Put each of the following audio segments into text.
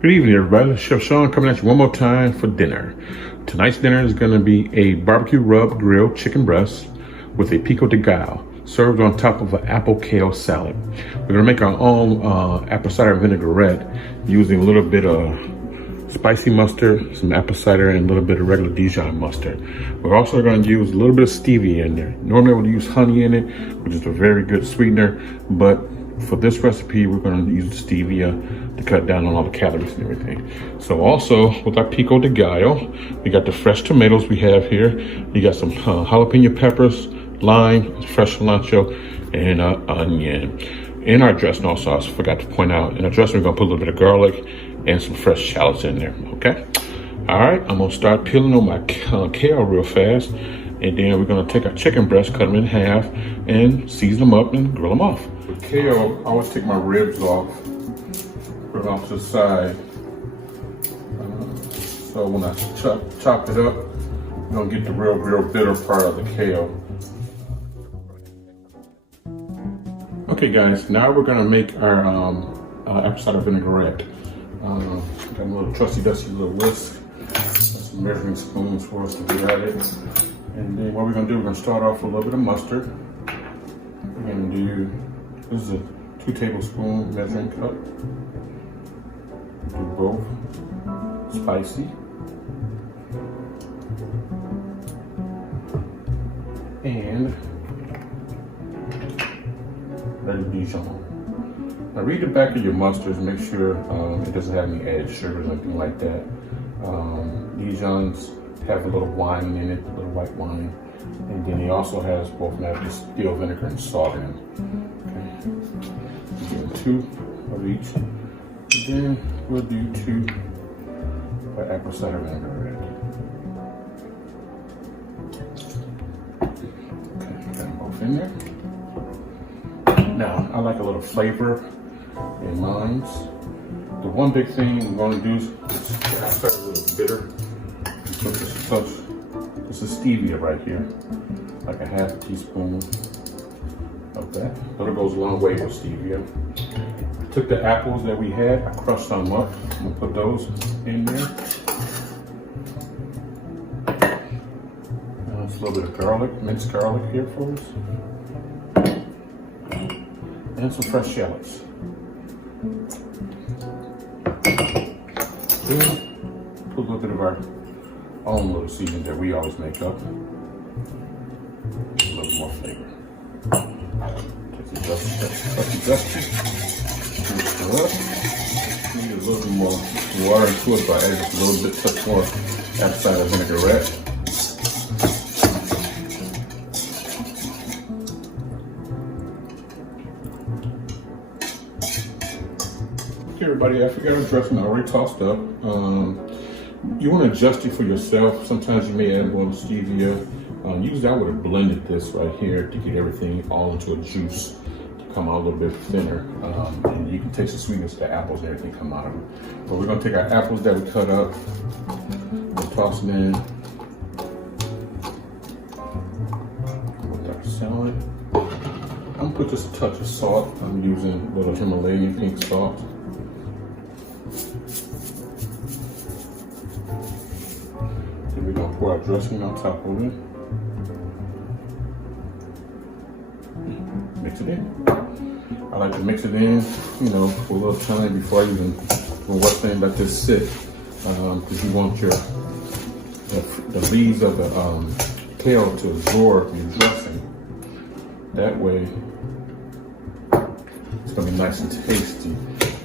Good evening, everybody. Chef Shawn coming at you one more time for dinner. Tonight's dinner is going to be a barbecue rub grilled chicken breast with a Pico De Gallo, served on top of an apple kale salad. We're going to make our own apple cider vinaigrette using a little bit of spicy mustard, some apple cider, and a little bit of regular Dijon mustard. We're also going to use a little bit of stevia in there. Normally I would use honey in it, which is a very good sweetener, but for this recipe, we're going to use stevia to cut down on all the calories and everything. So also with our Pico De Gallo, we got the fresh tomatoes we have here. You got some jalapeno peppers, lime, fresh cilantro, and onion. In our dressing also, I forgot to point out, in our dressing we're going to put a little bit of garlic and some fresh shallots in there, okay? All right, I'm going to start peeling on my kale real fast, and then we're going to take our chicken breast, cut them in half, and season them up and grill them off. With kale, I always take my ribs off, put it off to the side. So when I chop it up, you're going to get the real bitter part of the kale. Okay guys, now we're going to make our apple cider vinaigrette. Got a little trusty dusty little whisk, some measuring spoons for us to do at it. And then what we're going to do, we're going to start off with a little bit of mustard. We're going to do, this is a 2 tablespoon measuring cup. Do both spicy and regular Dijon. Now read the back of your mustards, make sure it doesn't have any added sugars or anything like that. Dijons have a little wine in it, a little white wine, and then he also has both natural steel vinegar and salt in it. Okay, 2 of each. And then we'll do 2 for apple cider vinaigrette. Okay, got them both in there. Now, I like a little flavor in mine. The one big thing we're going to do is I start a little bitter. This is stevia right here, like a half teaspoon of that. But it goes a long way with stevia. I took the apples that we had, I crushed them up. I'm going to put those in there. Now it's a little bit of garlic, minced garlic here for us. And some fresh shallots. Then put a little bit of our own little seasoning that we always make up. A little more flavor. Take the dusty. Need a little bit more water into it, but I add just a little bit touch more apple cider vinaigrette. Okay, everybody, I forgot our dressing. I already tossed up. You want to adjust it for yourself. Sometimes you may add a little stevia. Usually I would have blended this right here to get everything all into a juice to come out a little bit thinner. And you can taste the sweetness of the apples and everything come out of it. But we're going to take our apples that we cut up and toss them in with our salad. I'm going to put just a touch of salt. I'm using a little Himalayan pink salt. We're going to pour our dressing on top of it. Mix it in. I like to mix it in, you know, for a little time before I even watch things let this sit. Because you want the leaves of the kale to absorb your dressing. That way, it's going to be nice and tasty.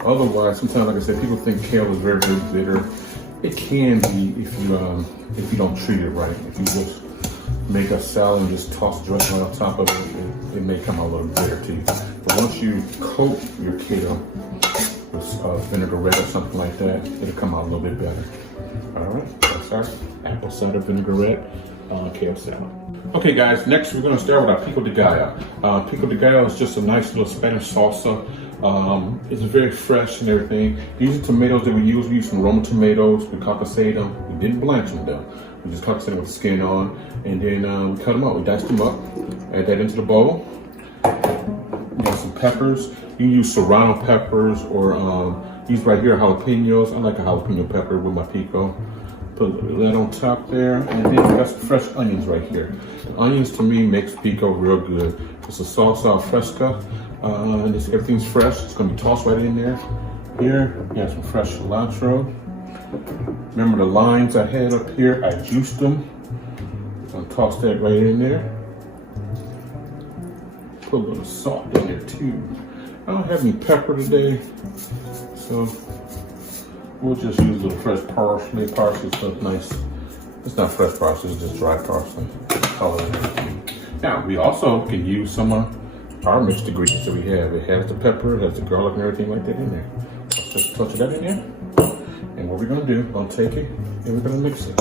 Otherwise, sometimes, like I said, people think kale is very, very bitter. It can be if you don't treat it right. If you just make a salad and just toss dressing on top of it, it may come out a little bitter to you. But once you coat your kale with vinaigrette or something like that, it'll come out a little bit better. All right, that's our apple cider vinaigrette kale salad. Okay guys, next we're gonna start with our Pico De Gallo. Pico De Gallo is just a nice little Spanish salsa. It's very fresh and everything. These are tomatoes that we use some Roma tomatoes. We concassate them. We didn't blanch them though. We just concassate them with the skin on. And then we cut them up. We diced them up. Add that into the bowl. You got some peppers. You can use serrano peppers or These right here are jalapenos. I like a jalapeno pepper with my pico. Put a little bit of that on top there. And then we got some fresh onions right here. Onions to me makes pico real good. It's a salsa fresca. And everything's fresh. It's gonna be tossed right in there. Here, we have some fresh cilantro. Remember the limes I had up here? I juiced them. I'm gonna toss that right in there. Put a little salt in there too. I don't have any pepper today, so we'll just use a little fresh parsley. Parsley so nice. It's not fresh parsley, it's just dry parsley. Now, we also can use some of our mixed ingredients that we have. It has the pepper, it has the garlic and everything like that in there. Let's just touch that in there. And what we're gonna do, we're gonna take it and we're gonna mix it.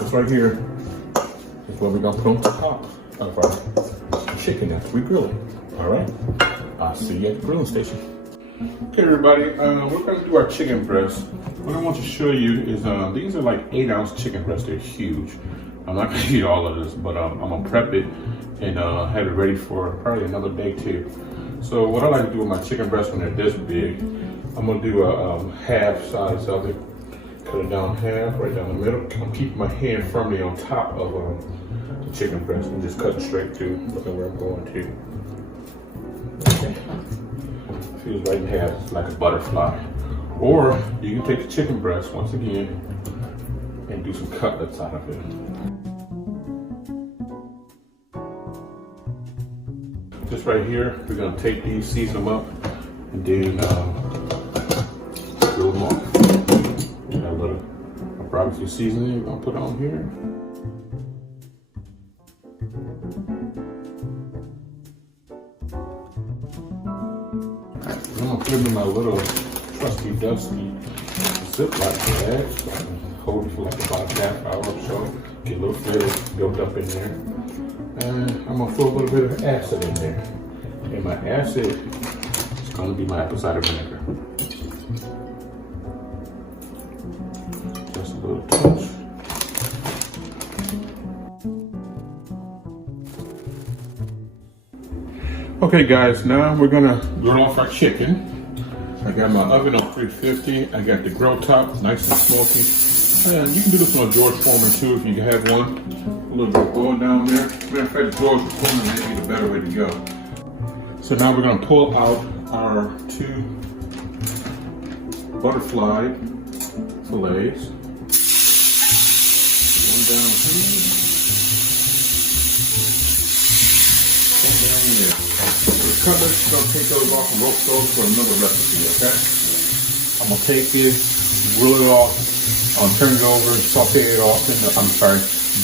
This right here is what we're gonna put on top of our chicken after we grill it. All right, I'll see you at the grilling station. Okay, everybody, we're gonna do our chicken breast. What I want to show you is these are like 8-ounce chicken breasts. They're huge. I'm not gonna eat all of this, but I'm gonna prep it and have it ready for probably another day too. So what I like to do with my chicken breasts when they're this big, I'm gonna do a half size of it. Cut it down half, right down the middle. I'm keeping my hand firmly on top of the chicken breast and just cutting straight through, looking where I'm going to. Okay. Feels right in half, like a butterfly. Or you can take the chicken breast once again and do some cutlets out of it. Just right here, we're gonna take these, season them up, and then grill them off. We got a little barbecue seasoning we're gonna put on here. I'm gonna put them in my little trusty dusty Ziploc bag so I can hold it for like about a half hour or so. Get a little flavor built up in there. And I'm gonna throw a little bit of acid in there. And my acid is gonna be my apple cider vinegar. Just a little touch. Okay guys, now we're gonna grill off our chicken. I got my oven on 350. I got the grill top, nice and smoky. And you can do this on a George Foreman too if you have one. A little bit of oil down there. Matter of fact, George Foreman may be the better way to go. So now we're gonna pull out our 2 butterfly fillets. One down here. One down here. The cutlets, we're gonna take those off and roast those for another recipe, okay? I'm gonna take this, grill it off, turn it over, and saute it off in the,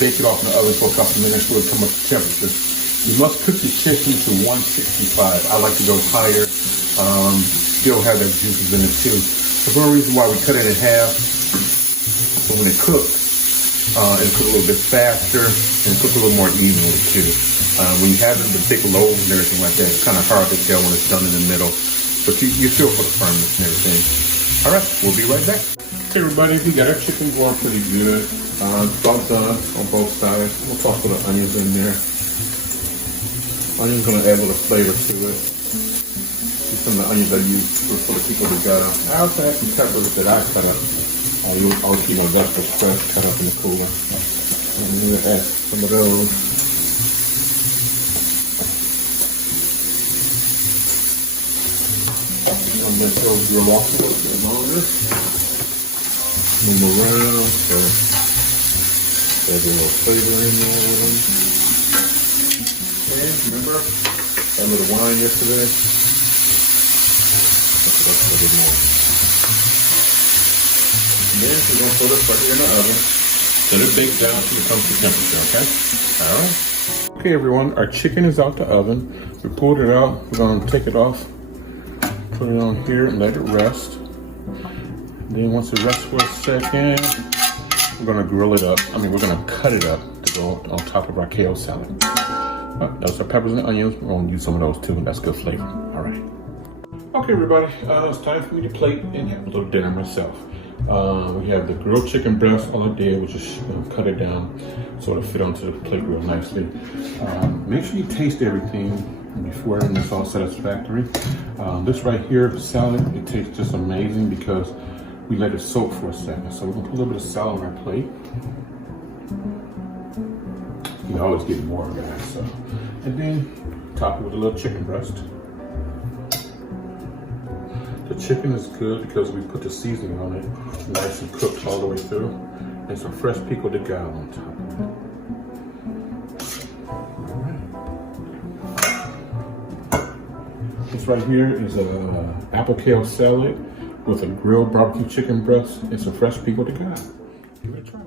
bake it off in the oven for a couple minutes so it come up to temperature. You must cook the chicken to 165. I like to go higher, still have that juices in it too. There's one reason why we cut it in half, so when it cooks, it'll cook a little bit faster and cook a little more evenly too. When you have the thick loaves and everything like that, it's kind of hard to tell when it's done in the middle, but you feel for the firmness and everything. All right, we'll be right back. Okay, everybody, we got our chicken going pretty good. It's all done on both sides. We'll toss the onions in there. Onions gonna add a little flavor to it. These some of the onions I use for the Pico De Gallo. I also have some peppers that I cut up. I'll keep my vegetables fresh, cut up in the cooler. And I'm gonna add some of those. I'm gonna throw grill off a little bit longer. Move them around, so add a little flavor in there with them. Okay, remember that little wine yesterday? Let's put up a little more. And then we're gonna put it right here in the oven. Let it bake down until it comes to temperature, okay? All right. Okay, everyone, our chicken is out the oven. We pulled it out. We're gonna take it off. Put it on here and let it rest. And then once it rests for a second, we're gonna grill it up. We're gonna cut it up to go on top of our kale salad. Those are peppers and onions. We're gonna use some of those too, and that's good flavor. All right. Okay, everybody, it's time for me to plate and have a little dinner myself. We have the grilled chicken breast. All I did was just cut it down so it'll fit onto the plate real nicely. Make sure you taste everything before everything is all satisfactory. This right here, salad, it tastes just amazing because we let it soak for a second. So we're gonna put a little bit of salad on our plate. You can always get more, guys. So, and then top it with a little chicken breast. The chicken is good because we put the seasoning on it, nice and cooked all the way through, and some fresh Pico De Gallo on top of it. This right here is a apple kale salad with a grilled barbecue chicken breast and some fresh Pico De Gallo. Give it a try.